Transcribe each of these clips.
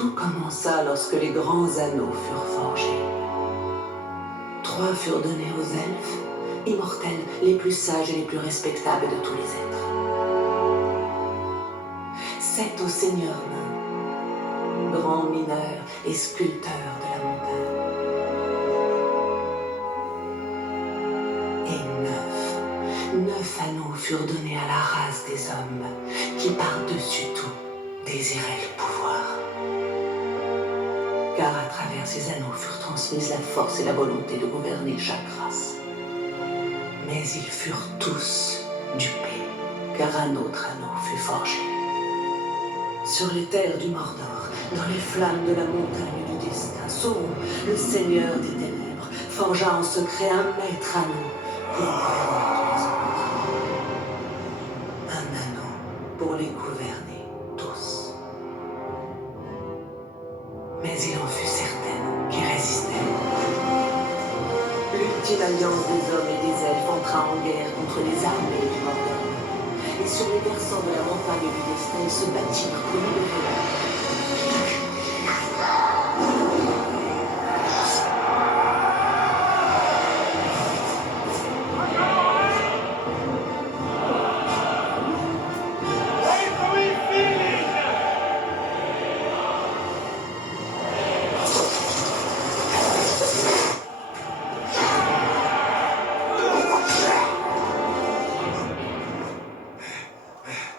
Tout commença lorsque les grands anneaux furent forgés. 3 furent donnés aux elfes, immortels, les plus sages et les plus respectables de tous les êtres. 7 aux seigneurs nains, grands mineurs et sculpteurs de la montagne. Et 9 anneaux furent donnés à la race des hommes, qui par-dessus tout désiraient le pouvoir. Car à travers ces anneaux furent transmises la force et la volonté de gouverner chaque race. Mais ils furent tous dupés, car un autre anneau fut forgé. Sur les terres du Mordor, dans les flammes de la montagne du destin, Sauron, le seigneur des ténèbres, forgea en secret un maître anneau pour gouverner tous les autres. Un anneau pour les gouverner tous. Mais il en fut certaines qui résistèrent. L'ultime alliance des hommes et des elfes entra en guerre contre les armées du Mordor. Et sur les versants de la montagne du destin, ils se battirent pour libérer la terre.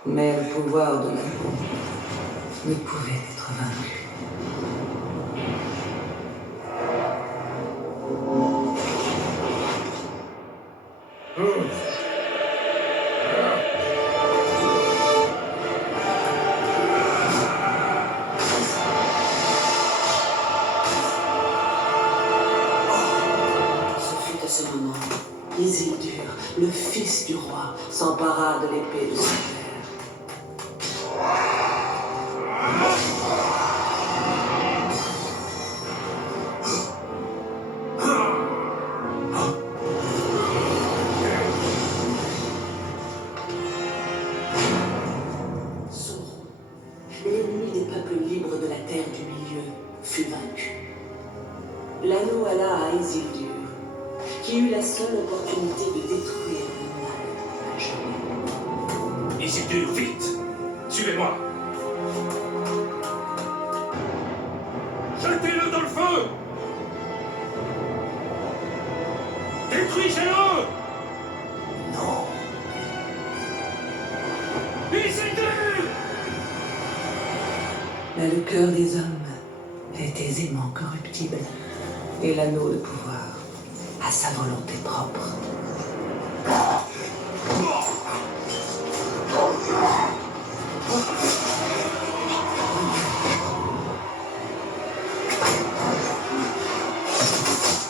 Mais le pouvoir de l'anneau ne pouvait être vaincu. Ce fut à ce moment, Isildur, le fils du roi, s'empara de l'épée de son père. Sauron, l'ennemi des peuples libres de la terre du milieu, fut vaincu. L'anneau alla à Isildur, qui eut la seule opportunité de détruire le mal à jamais. Isildur, vite! Suivez-moi! Jetez-le dans le feu! Détruisez-le! Non. Isildur! Mais le cœur des hommes est aisément corruptible, et l'anneau de pouvoir a sa volonté propre.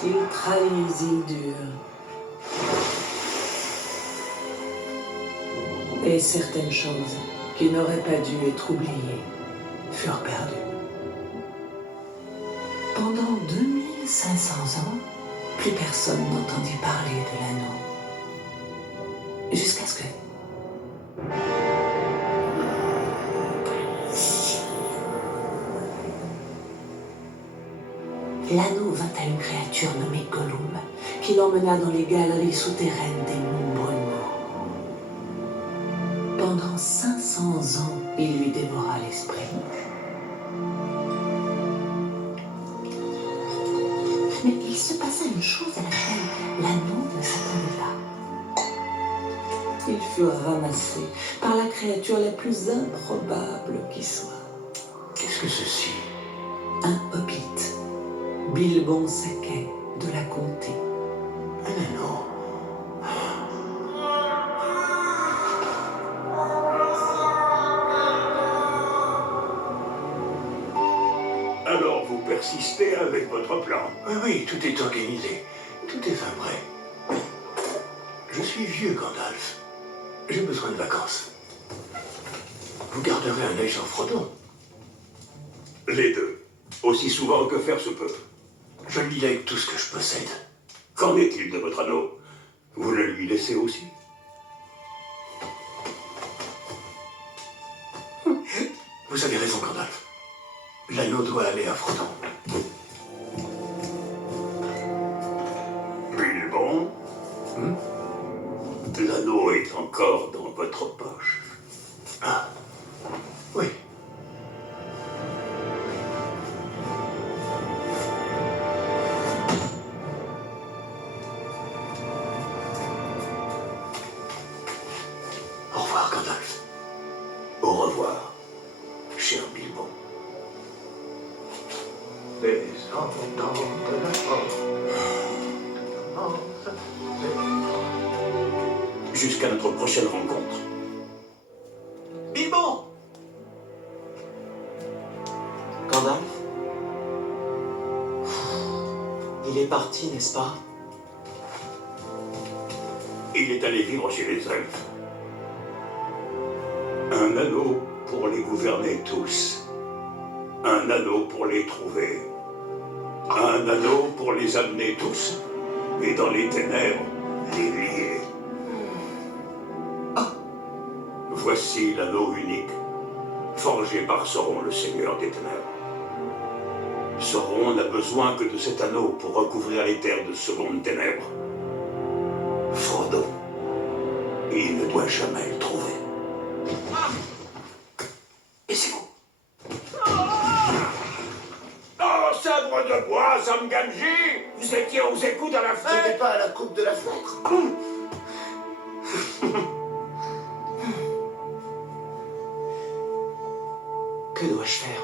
Il trahit Isildur. Et certaines choses qui n'auraient pas dû être oubliées furent perdues. Pendant 2500 ans, plus personne n'entendit parler de l'anneau. Jusqu'à ce que... L'anneau vint à une créature nommée Gollum, qui l'emmena dans les galeries souterraines des monts Brumaux. Pendant 500 ans, il lui dévora l'esprit. Mais il se passa une chose à laquelle l'anneau ne s'attendait pas. Ils furent ramassés par la créature la plus improbable qui soit. Qu'est-ce que ceci? Un hobbit, Bilbon Saquet de la Comté. Un anneau. Alors vous persistez avec votre plan. Oui, oui, tout est organisé. Tout est fin prêt. Je suis vieux, Gandalf. J'ai besoin de vacances. Vous garderez un œil sur Frodon. Les deux. Aussi souvent que faire se peut. Je lui lègue tout ce que je possède. Qu'en est-il de votre anneau? Vous le lui laissez aussi? Vous avez raison, Gandalf. L'anneau doit aller à Frodon. Bilbon, l'anneau est encore dans votre poche. Ah, oui. Au revoir, Gandalf. Au revoir, cher Bilbon. Descendant de la force. Jusqu'à notre prochaine rencontre. Bilbon! Gandalf? Il est parti, n'est-ce pas? Il est allé vivre chez les elfes. Un anneau pour les gouverner tous. Un anneau pour les trouver. Un anneau pour les amener tous. Mais dans les ténèbres, les lier. Voici l'anneau unique, forgé par Sauron, le Seigneur des Ténèbres. Sauron n'a besoin que de cet anneau pour recouvrir les terres de secondes ténèbres. Frodo, il ne doit jamais le trouver. Et c'est vous. Oh, sabre de bois, Samgamji! Vous étiez aux écoutes à la fête? C'était pas à la coupe de la fenêtre. Que dois-je faire?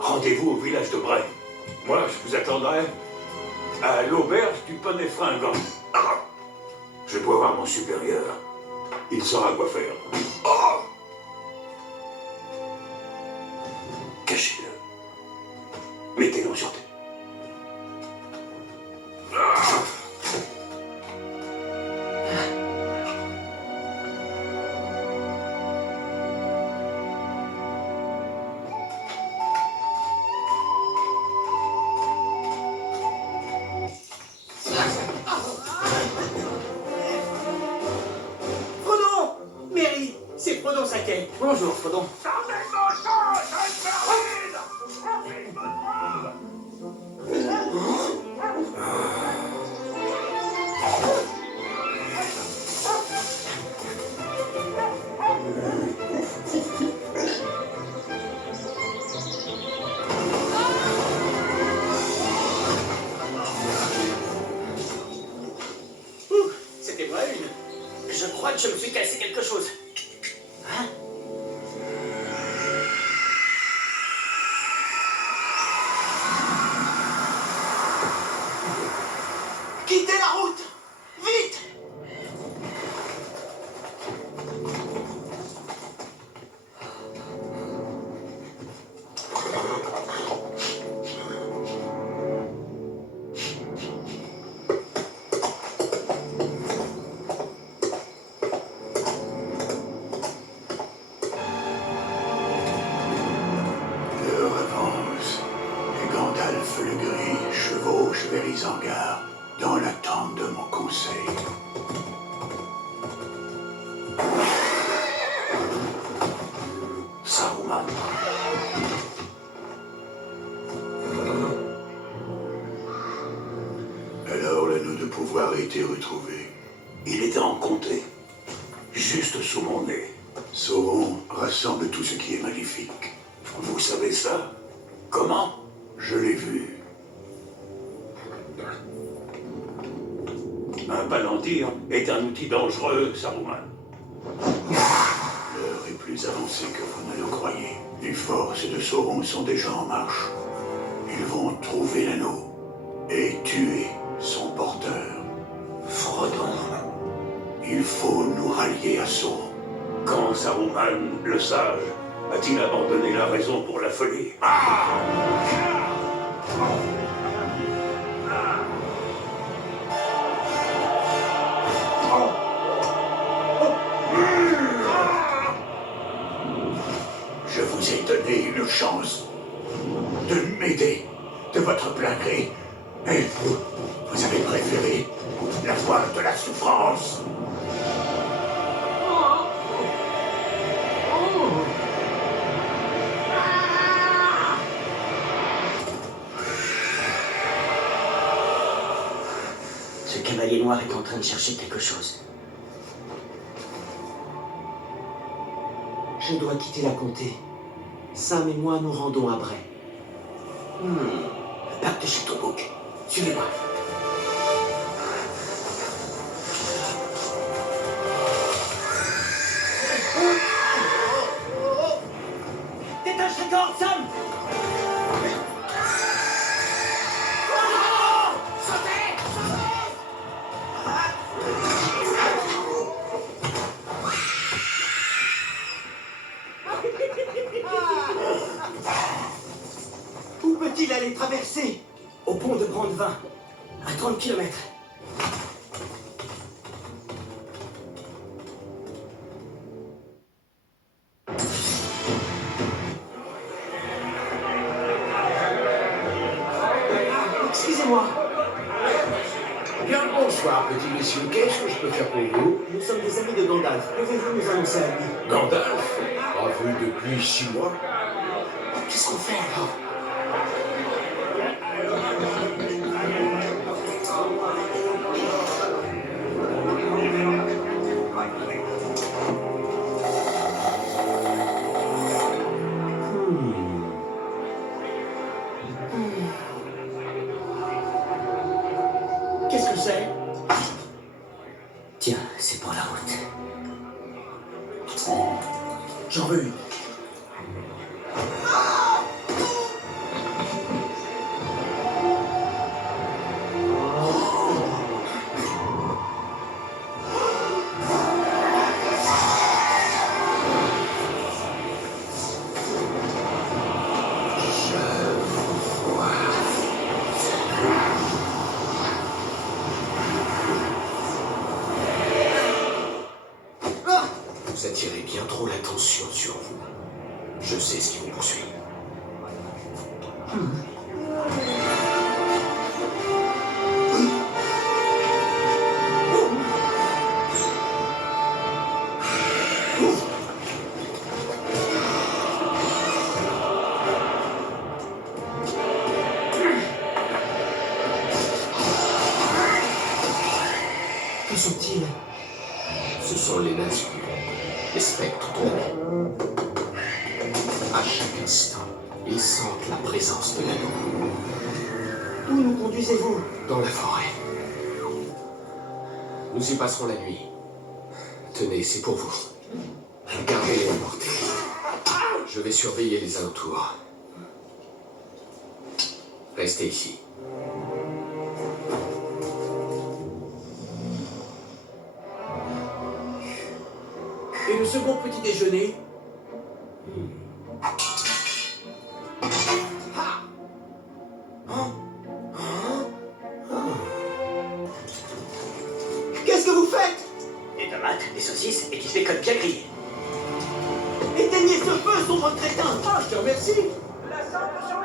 Rendez-vous au village de Bray. Moi, je vous attendrai à l'auberge du poney fringant. Ah, je dois voir mon supérieur. Il saura quoi faire. Oh, cachez-le. Mettez-le en sûreté. Ah. Frodon! Merry, c'est Frodon Saquet. Bonjour, Frodon. C'était moi une. Je crois que je me suis cassé quelque chose. Hein? Quittez la route! Vite! L'heure avance, et Gandalf le Gris chevauche vers Isengard, dans l'attente de mon conseil. Saruman. Alors l'anneau de pouvoir a été retrouvé. Il était en comté, juste sous mon nez. Sauron rassemble tout ce qui est maléfique. Vous savez ça? Comment? Je l'ai vu. Un palantir est un outil dangereux, Saruman. L'heure est plus avancée que vous ne le croyez. Les forces de Sauron sont déjà en marche. Ils vont trouver l'anneau et tuer son porteur. Frodon. Il faut nous rallier à Sauron. Quand Saruman, le sage, a-t-il abandonné la raison pour la folie? Je vous ai donné une chance de m'aider de votre plein gré. Mais vous avez préféré la voie de la souffrance. cavalier noir est en train de chercher quelque chose. Je dois quitter la comté. Sam et moi nous rendons à Bray. Le pacte chez ton bouc. Suivez-moi. Détache les cordes, Sam! Où peut-il aller traverser? Au pont de Brandevin, à 30 km. Excusez-moi, Bien le bonsoir, petit messieurs. Qu'est-ce que je peux faire pour vous? nous sommes des amis de Gandalf. Pouvez-vous nous annoncer à lui? Gandalf? Pas vu depuis 6 mois. Qu'est-ce qu'on fait alors? Qu'est-ce que c'est? Tiens, c'est pour la route. J'en veux une. Vous attirez bien trop l'attention sur vous. Je sais ce qui vous poursuit. Que sont-ils? Ce sont les Nazgûl, les spectres de la nuit. À chaque instant, ils sentent la présence de l'anneau Où nous conduisez-vous? dans la forêt. Nous y passerons la nuit. Tenez, c'est pour vous. Gardez-les à portée. Je vais surveiller les alentours. Restez ici. Et le second petit déjeuner? Qu'est-ce que vous faites? Des tomates, des saucisses et du bacon bien grillé. Éteignez ce feu, sombre crétin! Ah, je te remercie. La sample sur